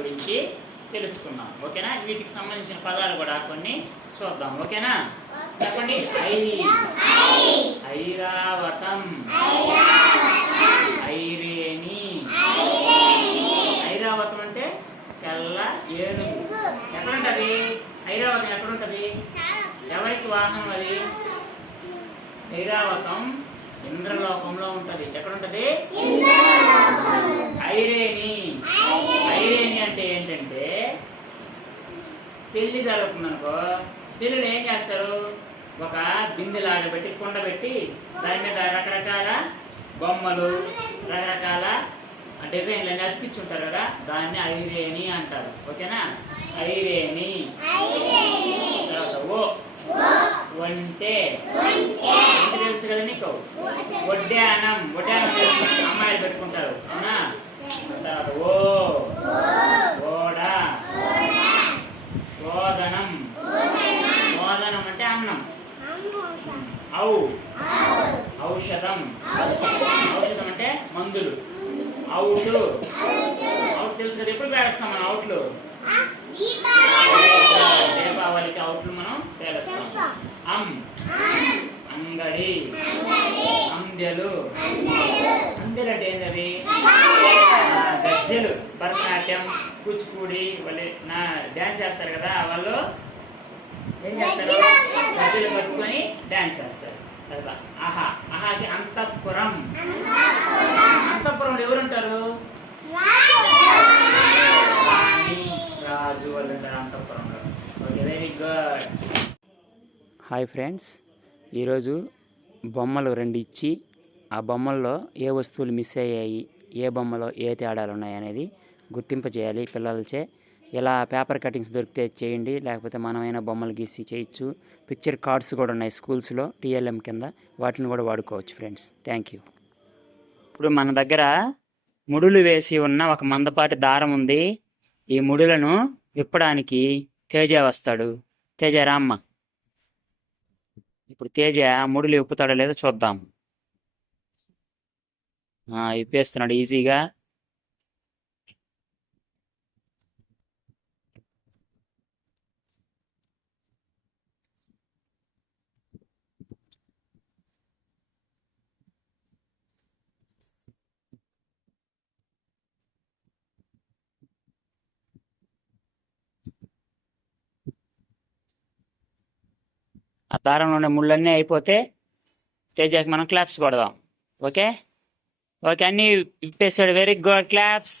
గురించి తెలుసుకున్నాం. ఓకేనా? వీటికి సంబంధించిన పదాలు కూడా కొన్ని చూద్దాం. ఓకేనా? చెప్పండి. ఐరావతం, ఐరేణి. ఐరావతం అంటే తెల్ల ఏనుగు. ఎక్కడుంటది ఐరావతం? ఎక్కడుంటది? ఎవరికి వాహనం అది? ఐరావతం ఇంద్రలోకంలో ఉంటది. ఎక్కడుంటది? ఐరేణి. ఐరేణి అంటే ఏంటంటే పెళ్లి జరుగుతుందనుకో, పెళ్ళిలో ఏం చేస్తారు? ఒక బిందెలాగా పెట్టి కుండ పెట్టి దాని మీద రకరకాల బొమ్మలు రకరకాల డిజైన్లన్నీ అతికించుంటారు కదా, దాన్ని ఐరేణి అంటారు. ఓకేనా? ఐరేణి. తర్వాత ఒంటె తెలుసు కదా నీకు? వడ్డానం. వడ్డానం తెలుసు, అమ్మాయిలు పెట్టుకుంటారు. అవునా? తర్వాత ఓడ. ఓదనం. ఓదనం అంటే అన్నం. ఔషధం. ఔషధం అంటే మందులు. అవుట్. అవుట్ తెలుసు కదా? ఎప్పుడు పేలుస్తాం మనం అవుట్లు? దీపావళికి అవుట్లు మనం పేలుస్తాం. అంగడి. అందెలు. అందెలు అంటే ఏంటది? గజ్జెలు. భరతనాట్యం, కూచిపూడి వాళ్ళు డ్యాన్స్ చేస్తారు కదా, వాళ్ళు ఏం చేస్తారు? గజ్జెలు పట్టుకొని డ్యాన్స్ చేస్తారు. కదా ఆహాకి అంతఃపురం. అంతఃపురంలో ఎవరుంటారు? రాజు వాళ్ళు ఉంటారు అంతఃపురంలో. Okay, very good. Hi friends, ఈరోజు బొమ్మలు 2 ఇచ్చి ఆ బొమ్మల్లో ఏ వస్తువులు మిస్ అయ్యాయి, ఏ బొమ్మలో ఏ తేడాలు ఉన్నాయి అనేది గుర్తింపజేయాలి పిల్లలచే. ఇలా పేపర్ కటింగ్స్ దొరికితే చేయండి, లేకపోతే మనమైనా బొమ్మలు గీసి చేయొచ్చు. పిక్చర్ కార్డ్స్ కూడా ఉన్నాయి స్కూల్స్లో టీఎల్ఎం కింద, వాటిని కూడా వాడుకోవచ్చు ఫ్రెండ్స్. Thank you. ఇప్పుడు మన దగ్గర ముడులు వేసి ఉన్న ఒక మందపాటి దారం ఉంది. ఈ ముడులను విప్పడానికి తేజ వస్తాడు. తేజ రామ్మ. ఇప్పుడు తేజ ముడులు విప్పుతాడో లేదో చూద్దాం. విప్పేస్తున్నాడు ఈజీగా. ఆ దారంలోనే ముళ్ళన్నీ అయిపోతే తేజకి మనం క్లాప్స్ కొడదాం. ఓకే ఓకే, అన్నీ విప్పేసాడు. Very good, claps.